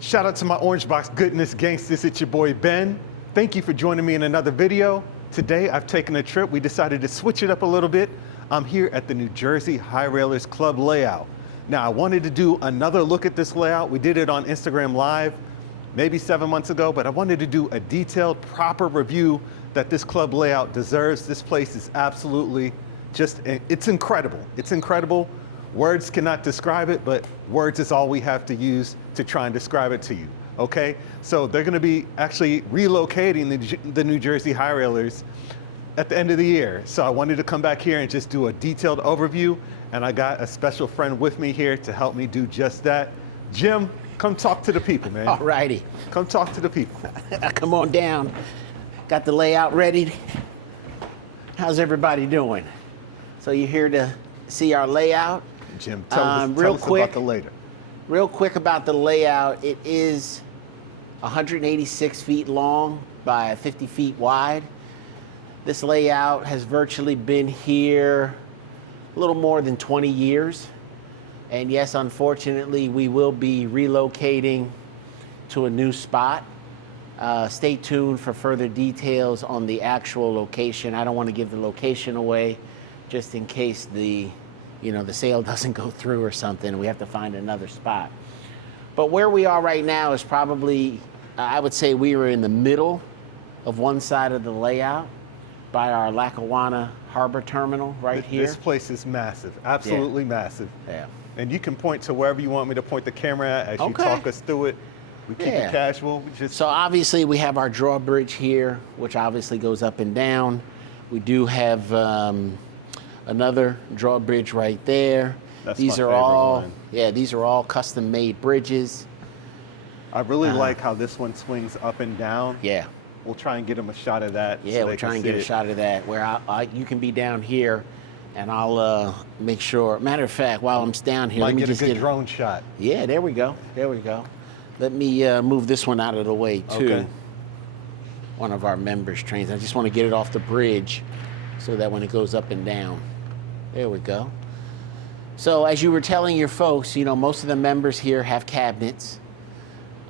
Shout out to my Orange Box Goodness Gangstas. It's your boy Ben. Thank you for joining me in another video. Today I've taken a trip. We decided to switch it up a little bit. I'm here at the New Jersey High Railers Club layout. Now I wanted to do another look at this layout. We did it on Instagram Live maybe 7 months ago, but I wanted to do a detailed, proper review that this club layout deserves. This place is absolutely it's incredible. It's incredible. Words cannot describe it, but words is all we have to use to try and describe it to you, okay? So they're gonna be actually relocating the New Jersey High Railers at the end of the year. So I wanted to come back here and just do a detailed overview, and I got a special friend with me here to help me do just that. Jim, come talk to the people, man. All righty. Come talk to the people. Come on down. Got the layout ready. How's everybody doing? So you're here to see our layout? Jim, tell us about the layout. Real quick about the layout. It is 186 feet long by 50 feet wide. This layout has virtually been here a little more than 20 years. And yes, unfortunately, we will be relocating to a new spot. Stay tuned for further details on the actual location. I don't want to give the location away just in case the sale doesn't go through or something, we have to find another spot. But where we are right now is probably, I would say we were in the middle of one side of the layout by our Lackawanna Harbor Terminal right here. This place is massive, absolutely massive. Yeah. And you can point to wherever you want me to point the camera at as you talk us through it. We keep it casual. So obviously we have our drawbridge here, which obviously goes up and down. We do have another drawbridge right there. These are all custom-made bridges. I really like how this one swings up and down. Yeah. We'll try and get them a shot of that. Yeah, we'll try and get a shot of that where you can be down here, and I'll make sure. Matter of fact, while I'm down here, let me just get a good drone shot. Yeah, there we go. There we go. Let me move this one out of the way too. Okay. One of our members' trains. I just want to get it off the bridge so that when it goes up and down. There we go. So as you were telling your folks, most of the members here have cabinets.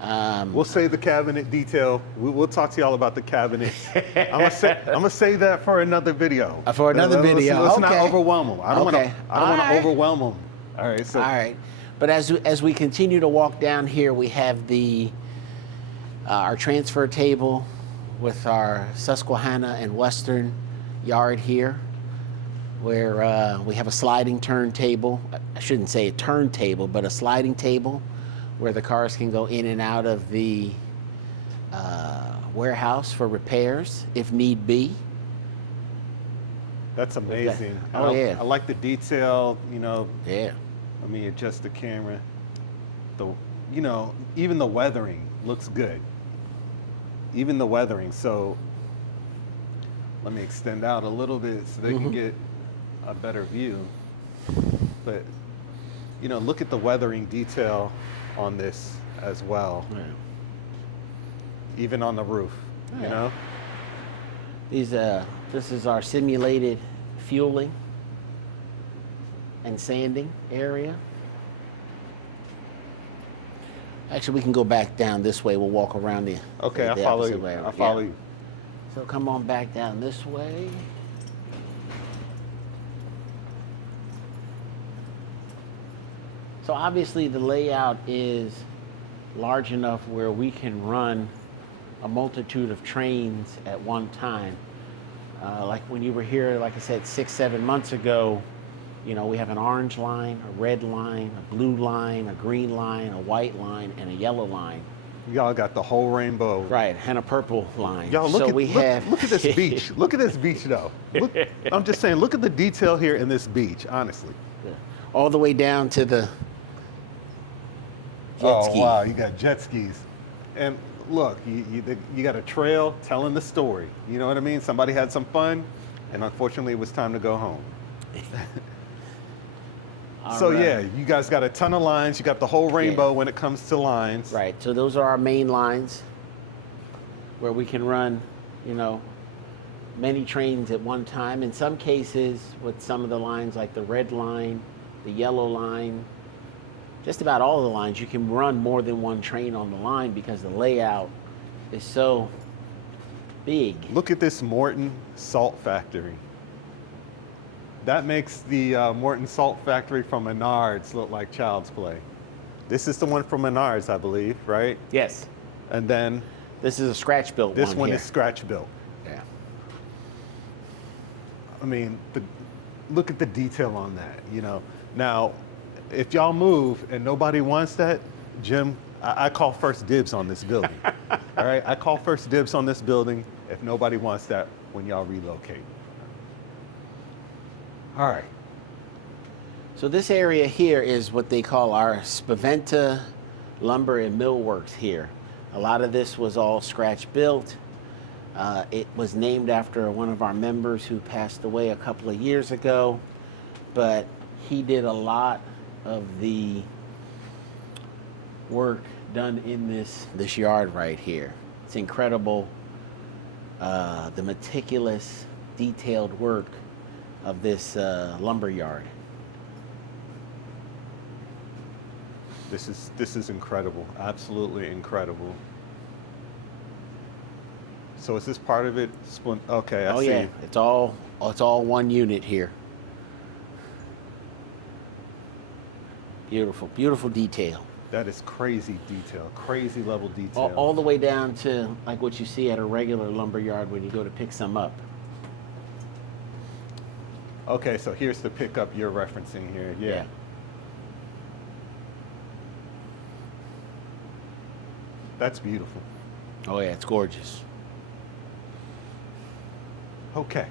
We'll save the cabinet detail. We'll talk to y'all about the cabinet. I'm gonna save that for another video. For another video. Let's not overwhelm them. I don't want to overwhelm them. All right. All right. But as we continue to walk down here, we have our transfer table with our Susquehanna and Western yard here, where we have a sliding turntable. I shouldn't say a turntable, but a sliding table where the cars can go in and out of the warehouse for repairs if need be. That's amazing. Yeah. I like the detail, Yeah. Let me adjust the camera. Even the weathering looks good. Even the weathering. So let me extend out a little bit so they can get a better view. But look at the weathering detail on this as well. Yeah. Even on the roof, This is our simulated fueling and sanding area. Actually, we can go back down this way. We'll walk around the I follow you. I follow you. So come on back down this way. So obviously the layout is large enough where we can run a multitude of trains at one time. Like when you were here, like I said, 6-7 months ago, we have an orange line, a red line, a blue line, a green line, a white line, and a yellow line. Y'all got the whole rainbow. Right, and a purple line. Y'all look at this beach. Look at this beach though. I'm just saying, look at the detail here in this beach, honestly. Yeah. All the way down to the jet ski. Oh wow, you got jet skis. And look, you got a trail telling the story. You know what I mean? Somebody had some fun, and unfortunately it was time to go home. Yeah, you guys got a ton of lines. You got the whole rainbow when it comes to lines. Right, so those are our main lines where we can run, many trains at one time. In some cases, with some of the lines like the red line, the yellow line, just about all the lines. You can run more than one train on the line because the layout is so big. Look at this Morton Salt Factory. That makes the Morton Salt Factory from Menards look like child's play. This is the one from Menards, I believe, right? Yes. And then This is a scratch built one. this one here. is scratch built. Yeah. I mean, look at the detail on that, you know. Now, if y'all move and nobody wants that, Jim, I call first dibs on this building. All right, I call first dibs on this building if nobody wants that when y'all relocate. All right. So this area here is what they call our Spaventa Lumber and Mill Works here. A lot of this was all scratch built. It was named after one of our members who passed away a couple of years ago, but he did a lot of the work done in this yard right here. It's incredible, the meticulous, detailed work of this lumber yard. This is incredible, absolutely incredible. So is this part of it? Okay, I see. Yeah, it's all one unit here. Beautiful, beautiful detail. That is crazy detail, crazy level detail. All the way down to like what you see at a regular lumber yard when you go to pick some up. Okay, so here's the pickup you're referencing here. Yeah. That's beautiful. Oh yeah, it's gorgeous. Okay.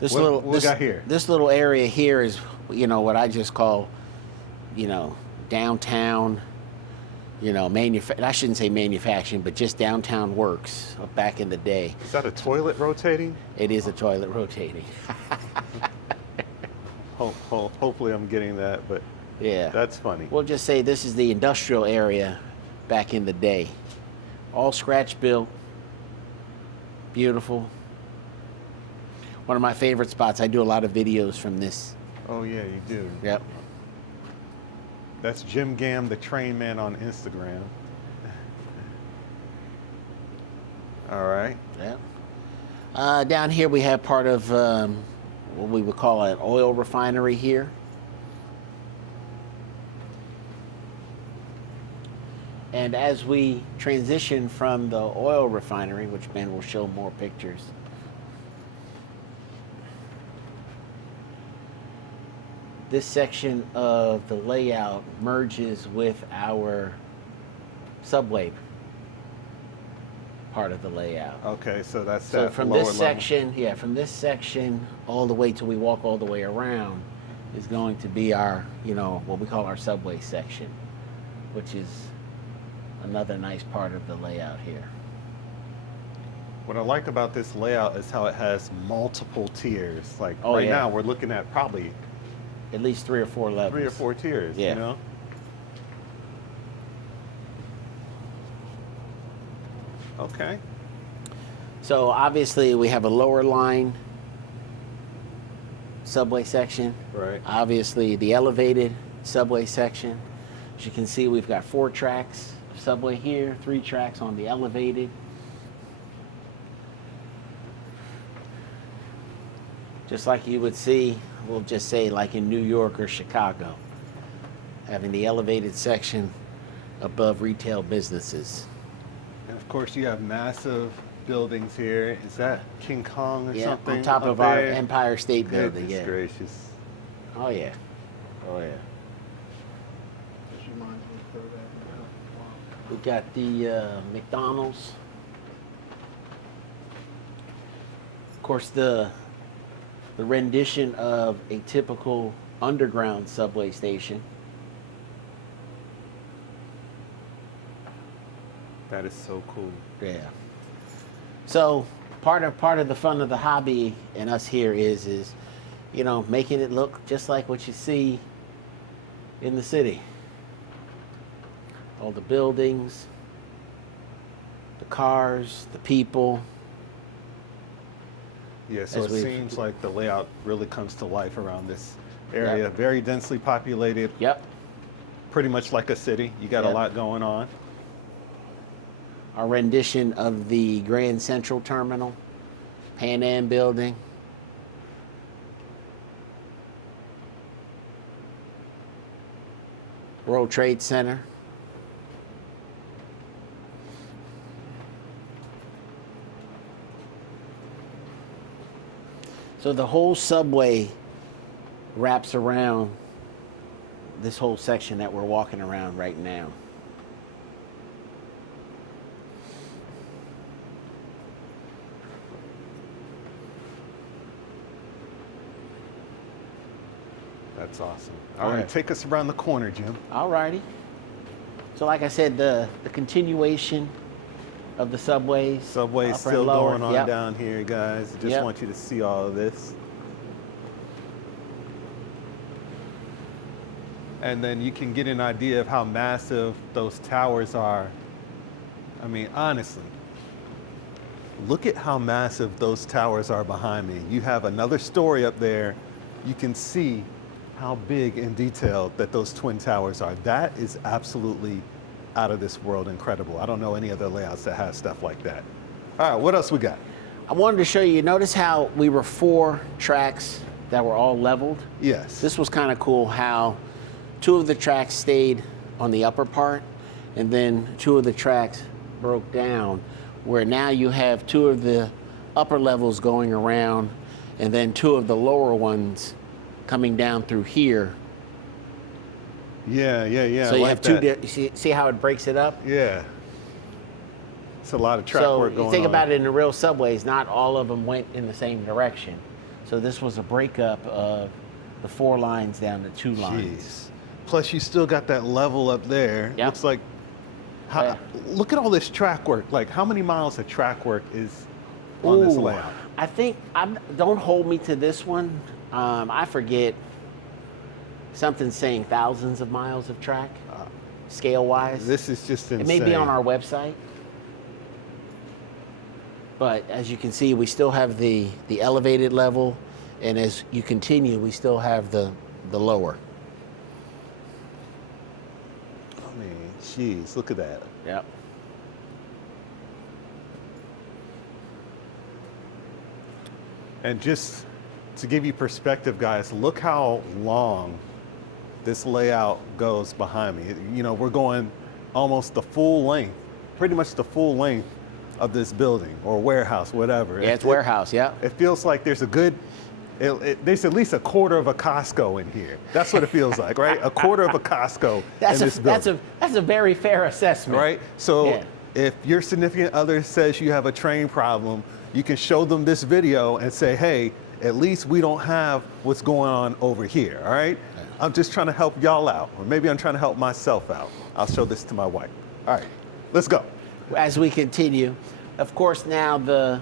What we got here? This little area here is, you know, what I just call, you know, downtown, you know, I shouldn't say manufacturing, but just downtown works of back in the day. Is that a toilet rotating? It is a toilet rotating. Hopefully I'm getting that, but yeah, that's funny. We'll just say this is the industrial area back in the day. All scratch built, beautiful. One of my favorite spots. I do a lot of videos from this. Oh yeah, you do. Yep. That's Jim Gam, the train man on Instagram. All right. Yep. Down here we have part of what we would call an oil refinery here. And as we transition from the oil refinery, which Ben will show more pictures, this section of the layout merges with our subway part of the layout. Okay, so that's So that from lower this level. section, yeah, from this section all the way till we walk all the way around is going to be our, you know, what we call our subway section, which is another nice part of the layout here. What I like about this layout is how it has multiple tiers. Like Oh, right yeah. now we're looking at probably At least 3 or 4 levels. 3 or 4 tiers, Yeah. you know? Okay. So obviously we have a lower line subway section. Right. Obviously the elevated subway section. As you can see, we've got 4 tracks of subway here, 3 tracks on the elevated. Just like you would see, we'll just say like in New York or Chicago, having the elevated section above retail businesses. And of course you have massive buildings here. Is that King Kong or Yeah, something? on top up of our there? Empire State Building. Goodness Yeah. gracious. Oh yeah. Oh yeah. Just reminds me to throw that in. Wow. We got the McDonald's. Of course, the rendition of a typical underground subway station. That is so cool. Yeah. So part of the fun of the hobby and us here is you know, making it look just like what you see in the city. All the buildings, the cars, the people. Yeah, so As it we've- seems like the layout really comes to life around this area. Yep. Very densely populated, Yep. pretty much like a city. You got a Yep. lot going on. Our rendition of the Grand Central Terminal, Pan Am building. World Trade Center. So the whole subway wraps around this whole section that we're walking around right now. That's awesome. All All right, right. take us around the corner, Jim. Alrighty. So like I said, the continuation of the subways. Subway's upper still and lower. going on Yep. down here, guys. Just Yep. want you to see all of this. And then you can get an idea of how massive those towers are. I mean, honestly, look at how massive those towers are behind me. You have another story up there. You can see how big and detailed that those twin towers are. That is absolutely out of this world incredible. I don't know any other layouts that have stuff like that. All right, what else we got? I wanted to show you, notice how we were 4 tracks that were all leveled? Yes. This was kind of cool how 2 of the tracks stayed on the upper part and then 2 of the tracks broke down, where now you have 2 of the upper levels going around and then 2 of the lower ones coming down through here. Yeah. So I you like have 2, that. see how it breaks it up? Yeah. It's a lot of track So work you going think on. about it in the real subways, not all of them went in the same direction. So this was a breakup of the 4 lines down to 2 lines. Jeez. Plus, you still got that level up there. Yep. Looks like, how, Yeah. look at all this track work. Like, how many miles of track work is on this Ooh, layout? I think, don't hold me to this one. I forget, something saying thousands of miles of track, scale-wise. This is just insane. It may be on our website. But as you can see, we still have the elevated level, and as you continue, we still have the lower. I mean, jeez, look at that. Yep. And just to give you perspective, guys, look how long this layout goes behind me. You know, we're going almost the full length, pretty much the full length of this building or warehouse, whatever. Yeah, it's warehouse, yeah. It feels like there's a good, there's at least a quarter of a Costco in here. That's what it feels like, right? A quarter of a Costco in this building. That's a very fair assessment. Right? So Yeah. if your significant other says you have a train problem, you can show them this video and say, hey, at least we don't have what's going on over here, all right? I'm just trying to help y'all out, or maybe I'm trying to help myself out. I'll show this to my wife. All right, let's go. As we continue, of course, now the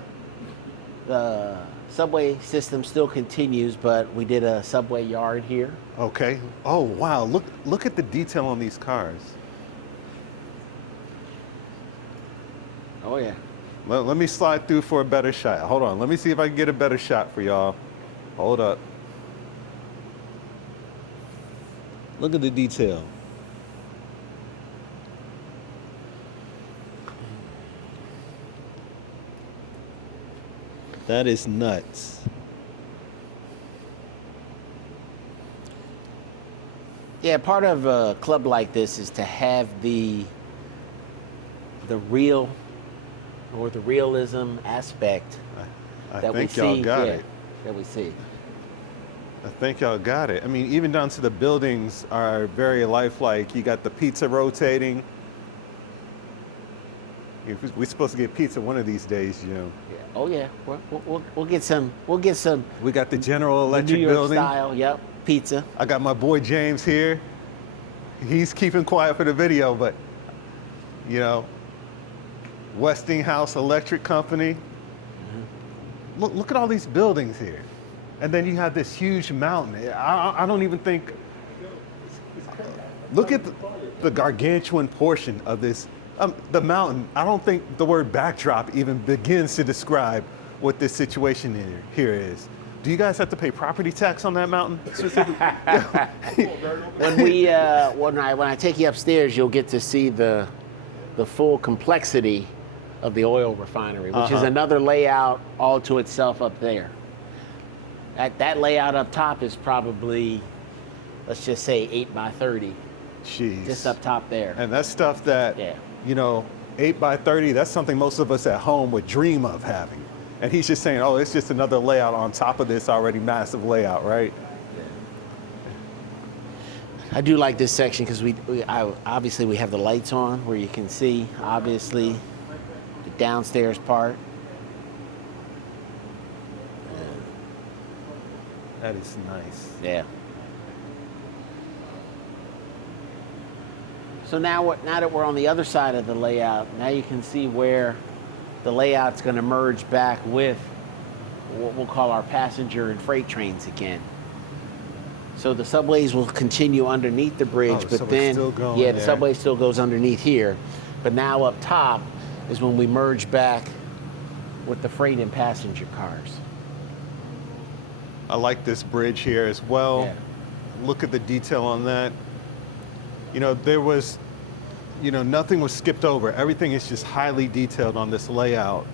subway system still continues, but we did a subway yard here. Okay. Oh, wow, look at the detail on these cars. Oh, yeah. Let me slide through for a better shot. Hold on, let me see if I can get a better shot for y'all. Hold up. Look at the detail. That is nuts. Yeah, part of a club like this is to have the real or the realism aspect I that we think y'all see. got yeah, it. that we see. I think y'all got it. I mean, even down to the buildings are very lifelike. You got the pizza rotating. We're supposed to get pizza one of these days, Jim. Yeah. Oh yeah, we'll get some. We'll get some We got the General New Electric York building. style. Yep, pizza. I got my boy James here. He's keeping quiet for the video, but you know, Westinghouse Electric Company. Look at all these buildings here. And then you have this huge mountain. I don't even think, look at the gargantuan portion of this, the mountain. I don't think the word backdrop even begins to describe what this situation here is. Do you guys have to pay property tax on that mountain? When I take you upstairs, you'll get to see the full complexity of the oil refinery, which is another layout all to itself up there. That layout up top is probably, let's just say 8 by 30. Jeez. Just up top there. And that's stuff that, you know, 8 by 30, that's something most of us at home would dream of having. And he's just saying, oh, it's just another layout on top of this already massive layout, right? I do like this section because obviously we have the lights on where you can see, obviously, the downstairs part. That is nice. Yeah. So now that we're on the other side of the layout, now you can see where the layout's going to merge back with what we'll call our passenger and freight trains again. So the subways will continue underneath the bridge, but then the subway still goes underneath here. But now up top is when we merge back with the freight and passenger cars. I like this bridge here as well. Yeah. Look at the detail on that. You know, there was, you know, nothing was skipped over. Everything is just highly detailed on this layout.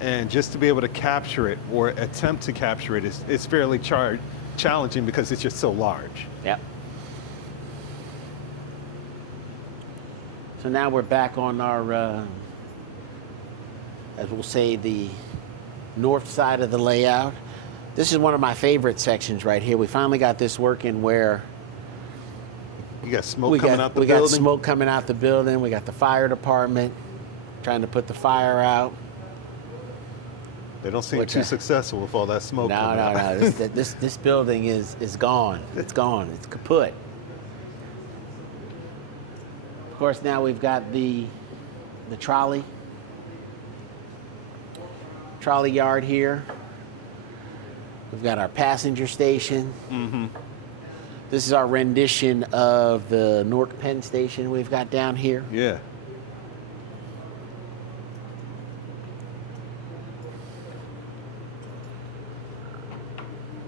And just to be able to capture it or attempt to capture it is fairly challenging because it's just so large. Yep. So now we're back on our, as we'll say, the north side of the layout. This is one of my favorite sections right here. We finally got this working where you got smoke coming out the building. We got smoke coming out the building. We got the fire department trying to put the fire out. They don't seem too successful with all that smoke coming out. No. This building is gone. It's gone. It's kaput. Of course, now we've got the trolley yard here. We've got our passenger station. Mm-hmm. This is our rendition of the Newark Penn Station we've got down here. Yeah.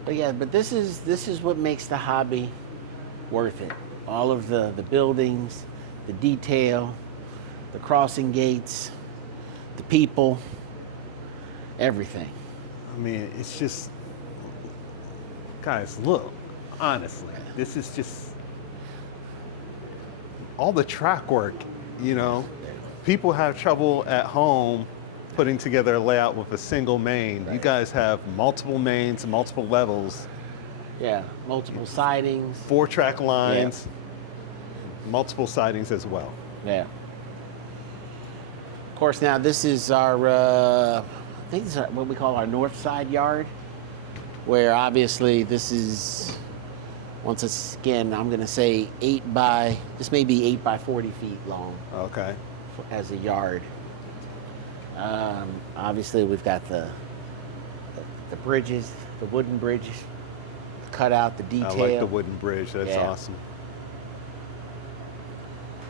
But this is what makes the hobby worth it. All of the buildings, the detail, the crossing gates, the people, everything. I mean, it's just, guys, look, honestly, this is just all the track work, you know. People have trouble at home putting together a layout with a single main. Right. You guys have multiple mains, multiple levels. Yeah, multiple sidings. 4-track lines, multiple sidings as well. Yeah. Of course, now this is our, I think this is what we call our north side yard, where obviously this is, once again, I'm going to say this may be 8 by 40 feet long. Okay. As a yard. Obviously, we've got the bridges, the wooden bridges, cut out, the detail. I like the wooden bridge. That's awesome.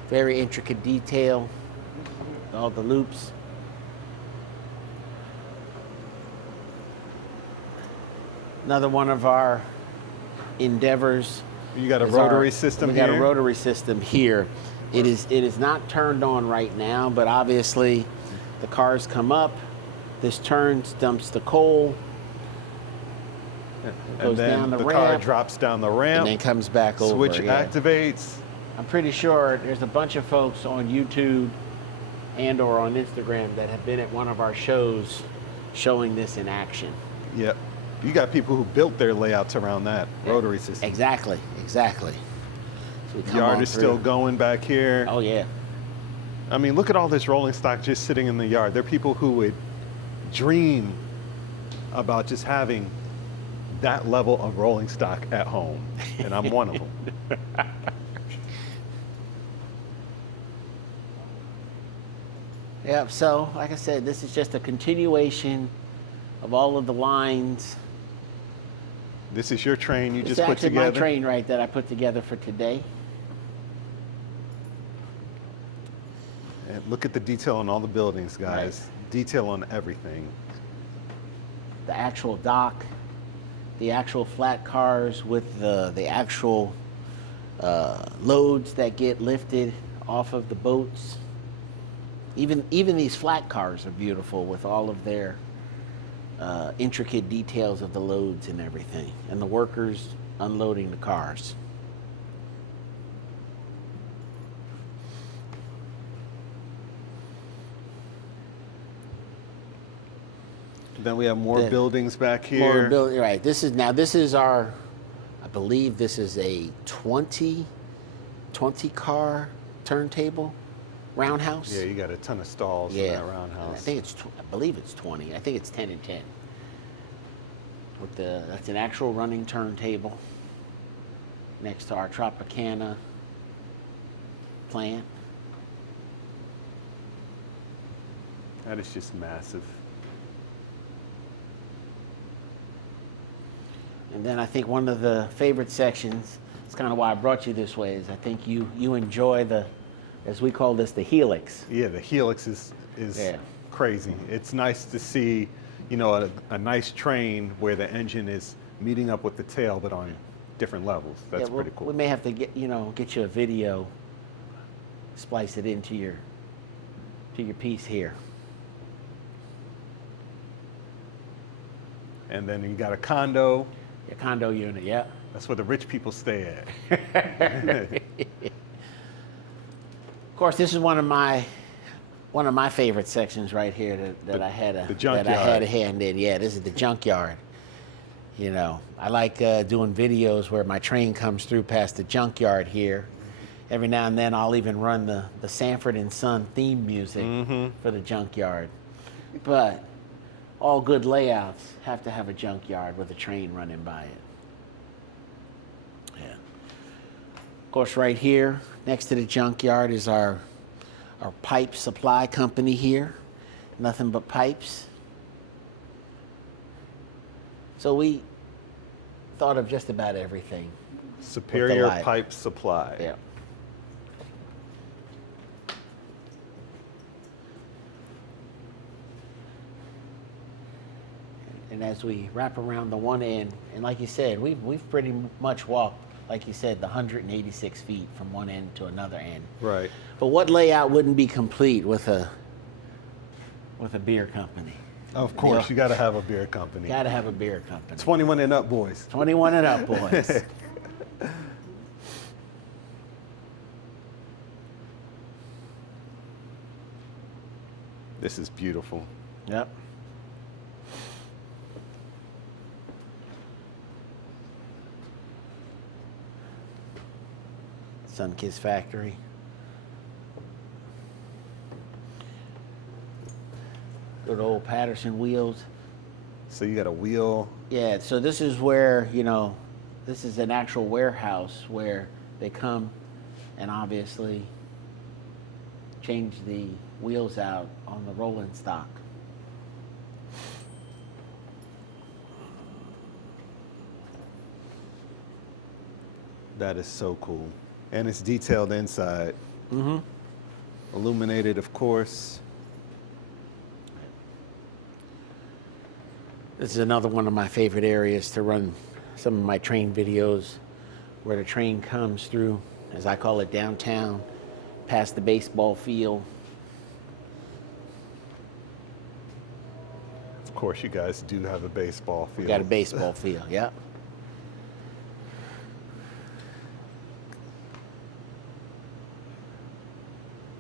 Very intricate detail. All the loops. Another one of our endeavors. You got a rotary system here? We got a rotary system here. It is not turned on right now, but obviously the cars come up, this turns, dumps the coal, goes down the ramp. Car drops down the ramp. And then comes back over. Switch activates. I'm pretty sure there's a bunch of folks on YouTube and or on Instagram that have been at one of our shows showing this in action. Yep. You got people who built their layouts around that rotary system. Exactly. So the yard is still going back here. Oh, yeah. I mean, look at all this rolling stock just sitting in the yard. There are people who would dream about just having that level of rolling stock at home, and I'm one of them. Yeah, so like I said, this is just a continuation of all of the lines. This is your train you just put together? It's actually my train, right, that I put together for today. And look at the detail on all the buildings, guys. Right. Detail on everything. The actual dock. the actual flat cars with the actual loads that get lifted off of the boats. Even these flat cars are beautiful with all of their intricate details of the loads and everything, and the workers unloading the cars. Then we have more buildings back here. Right. This is our, I believe this is a 20 car turntable roundhouse. Yeah, you got a ton of stalls in that roundhouse. I believe it's 20. I think it's 10 and 10. That's an actual running turntable next to our Tropicana plant. That is just massive. And then I think one of the favorite sections, it's kind of why I brought you this way, is I think you enjoy the, as we call this, the helix. Yeah, the helix is crazy. It's nice to see, you know, a nice train where the engine is meeting up with the tail, but on different levels. That's pretty cool. We may have to get you a video, splice it into your piece here. And then you got a condo. A condo unit, yeah. That's where the rich people stay at. Of course, this is one of my favorite sections right here that I had a hand in. Yeah, this is the junkyard. You know, I like doing videos where my train comes through past the junkyard here. Every now and then, I'll even run the Sanford and Son theme music for the junkyard. But all good layouts have to have a junkyard with a train running by it. Yeah. Of course, right here, next to the junkyard is our pipe supply company here. Nothing but pipes. So we thought of just about everything. Superior Pipe Supply. Yeah. And as we wrap around the one end, and like you said, we've pretty much walked, like you said, the 186 feet from one end to another end. Right. But what layout wouldn't be complete with a beer company? Of course, you got to have a beer company. Got to have a beer company. 21 and up, boys. 21 and up, boys. This is beautiful. Yep. Sunkiss Factory. Good old Patterson wheels. So you got a wheel. Yeah, so this is where, this is an actual warehouse where they come and obviously change the wheels out on the rolling stock. That is so cool. And it's detailed inside. Mm-hmm. Illuminated, of course. This is another one of my favorite areas to run some of my train videos, where the train comes through, as I call it, downtown, past the baseball field. Of course, you guys do have a baseball field. We got a baseball field, yeah.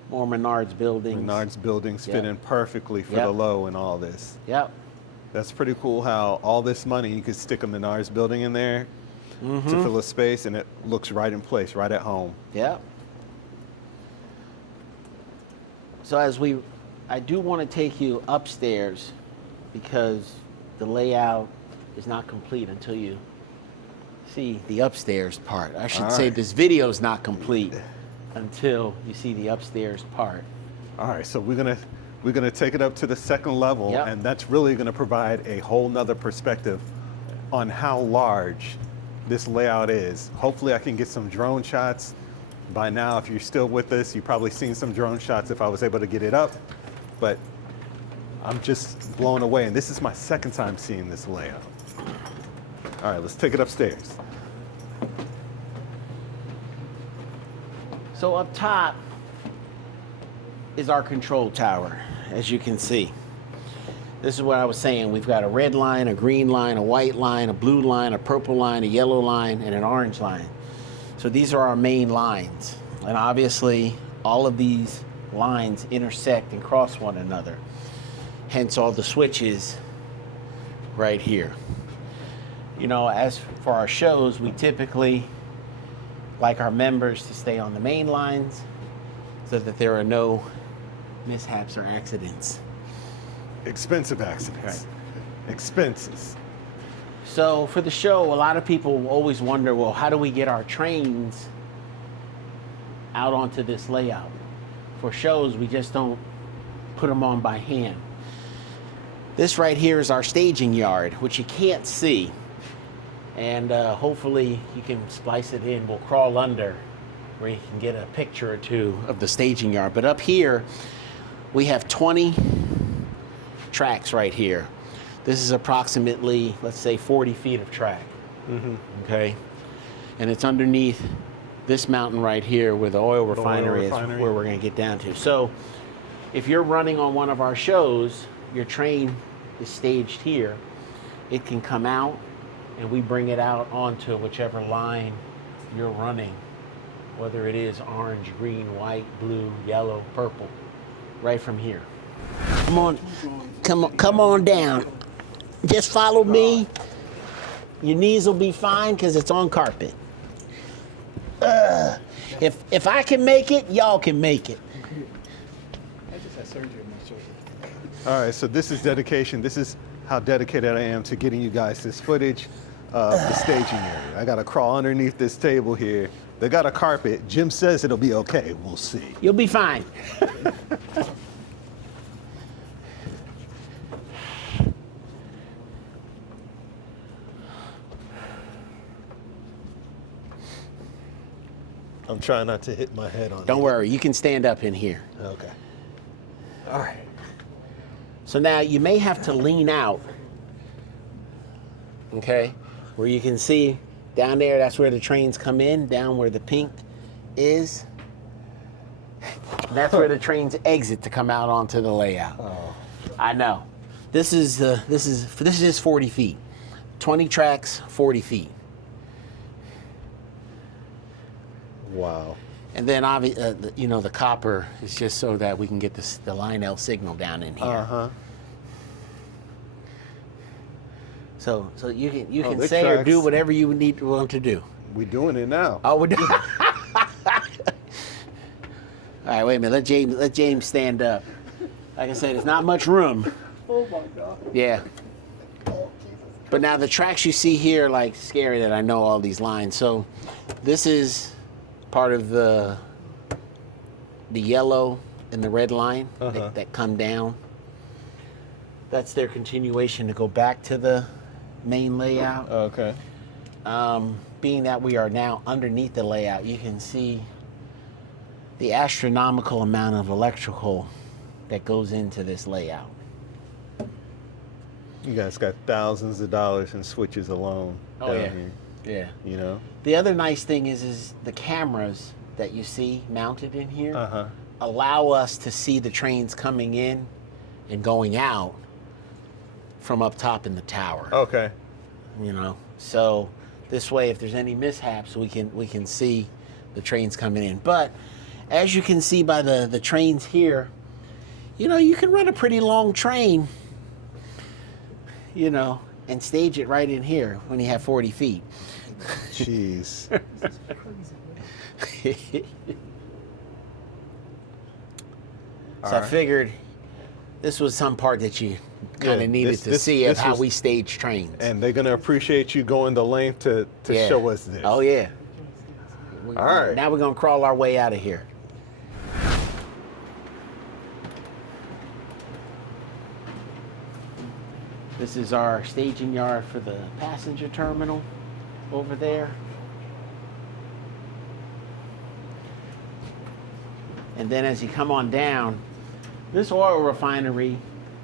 More Menards buildings. Menards buildings fit in perfectly for the low and all this. Yep. That's pretty cool how all this money, you could stick a Menards building in there to fill a space, and it looks right in place, right at home. Yep. So I do want to take you upstairs, because the layout is not complete until you see the upstairs part. I should say this video is not complete until you see the upstairs part. All right, so we're gonna take it up to the second level, and that's really gonna provide a whole nother perspective on how large this layout is. Hopefully I can get some drone shots. By now, if you're still with us, you've probably seen some drone shots if I was able to get it up, but I'm just blown away. And this is my second time seeing this layout. All right, let's take it upstairs. So up top is our control tower, as you can see. This is what I was saying. We've got a red line, a green line, a white line, a blue line, a purple line, a yellow line, and an orange line. So these are our main lines. And obviously, all of these lines intersect and cross one another. Hence all the switches right here. You know, as for our shows, we typically like our members to stay on the main lines so that there are no mishaps or accidents. Expensive accidents. Right. Expenses. So for the show, a lot of people always wonder, well, how do we get our trains out onto this layout? For shows, we just don't put them on by hand. This right here is our staging yard, which you can't see. And hopefully you can splice it in. We'll crawl under where you can get a picture or two of the staging yard. But up here, we have 20 tracks right here. This is approximately, let's say, 40 feet of track. Mm-hmm. Okay? And it's underneath this mountain right here where the oil refinery is, where we're going to get down to. So if you're running on one of our shows, your train is staged here. It can come out, and we bring it out onto whichever line you're running, whether it is orange, green, white, blue, yellow, purple, right from here. Come on down. Just follow me. Your knees will be fine because it's on carpet. If I can make it, y'all can make it. I just had surgery on my shoulder. All right, so this is dedication. This is how dedicated I am to getting you guys this footage of the staging area. I gotta crawl underneath this table here. They got a carpet. Jim says it'll be okay. We'll see. You'll be fine. I'm trying not to hit my head on it. Don't worry, you can stand up in here. Okay. All right. So now you may have to lean out, okay, where you can see down there, that's where the trains come in, down where the pink is. That's where the trains exit to come out onto the layout. Oh. I know. This is 40 feet. 20 tracks, 40 feet. Wow. And then, you know, the copper is just so that we can get the Lionel signal down in here. Uh-huh. So you can the say or tracks. do whatever you want to do. We doing it now. Oh, we're doing. All right, wait a minute. Let James stand up. Like I said, there's not much room. Oh my God. Yeah. Oh, Jesus. But now the tracks you see here, like scary that I know all these lines. So this is part of the yellow and the red line that come down. That's their continuation to go back to the main layout. Okay. Being that we are now underneath the layout, you can see the astronomical amount of electrical that goes into this layout. You guys got thousands of dollars in switches alone down here. Yeah. You know? The other nice thing is the cameras that you see mounted in here allow us to see the trains coming in and going out from up top in the tower. Okay. You know, so this way, if there's any mishaps, we can see the trains coming in. But as you can see by the trains here, you know, you can run a pretty long train, you know, and stage it right in here when you have 40 feet. Jeez. So I figured this was some part that you kind of needed to see of how we stage trains. And they're going to appreciate you going the length to show us this. Oh, yeah. All right. Now we're going to crawl our way out of here. This is our staging yard for the passenger terminal over there. And then as you come on down, this oil refinery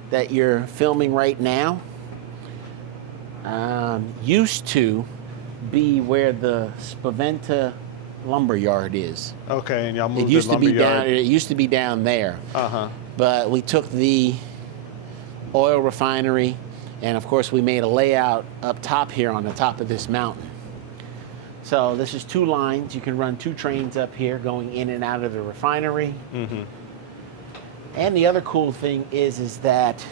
that you're filming right now, used to be where the Spaventa lumber yard is. Okay, and y'all moved It used the to be lumber down. yard. It used to be down there. But we took the oil refinery, and of course we made a layout up top here on the top of this mountain. So this is 2 lines. You can run 2 trains up here going in and out of the refinery. And the other cool thing is that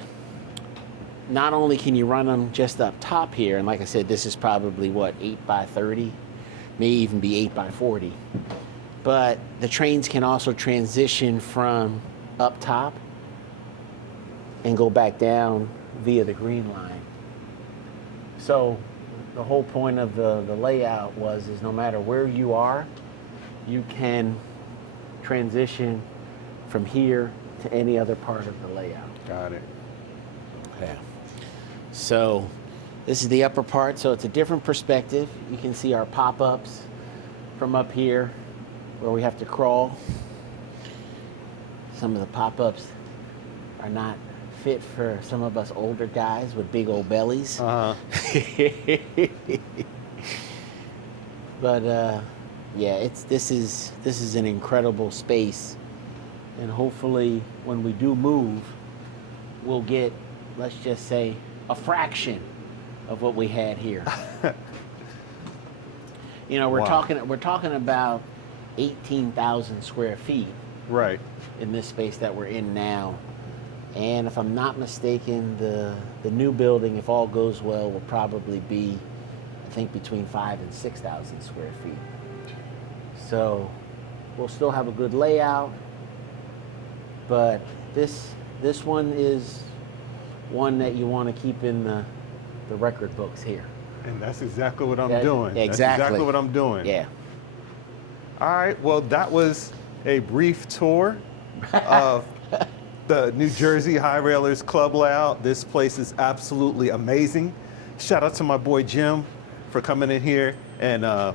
not only can you run them just up top here, and like I said, this is probably what, 8 by 30, may even be 8 by 40. But the trains can also transition from up top and go back down via the green line. So the whole point of the layout is no matter where you are, you can transition from here to any other part of the layout. Got it. Yeah. So this is the upper part, so it's a different perspective. You can see our pop-ups from up here where we have to crawl. Some of the pop-ups are not fit for some of us older guys with big old bellies. But yeah, this is an incredible space, and hopefully when we do move, we'll get, let's just say, a fraction of what we had here. You know, we're Wow. talking about 18,000 square feet Right. in this space that we're in now. And if I'm not mistaken, the new building, if all goes well, will probably be, I think, between 5,000 and 6,000 square feet. So we'll still have a good layout, but this one is one that you want to keep in the record books here. And that's exactly what I'm That- doing. exactly. That's exactly what I'm doing. Yeah. All right, well, that was a brief tour of the New Jersey High Railers Club layout. This place is absolutely amazing. Shout out to my boy Jim for coming in here and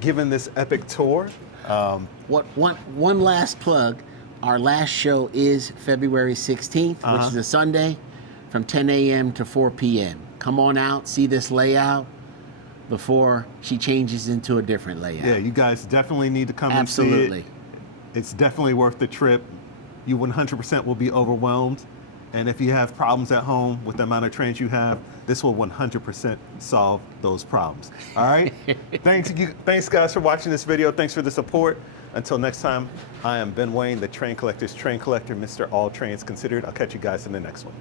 giving this epic tour. One last plug. Our last show is February 16th, which is a Sunday, from 10 a.m. to 4 p.m. Come on out, see this layout before she changes into a different layout. Yeah, you guys definitely need to come Absolutely. and see it. It's definitely worth the trip. You 100% will be overwhelmed. And if you have problems at home with the amount of trains you have, this will 100% solve those problems. All right? Thanks guys for watching this video. Thanks for the support. Until next time, I am Ben Wayne, the Train Collector's Train Collector, Mr. All Trains Considered. I'll catch you guys in the next one.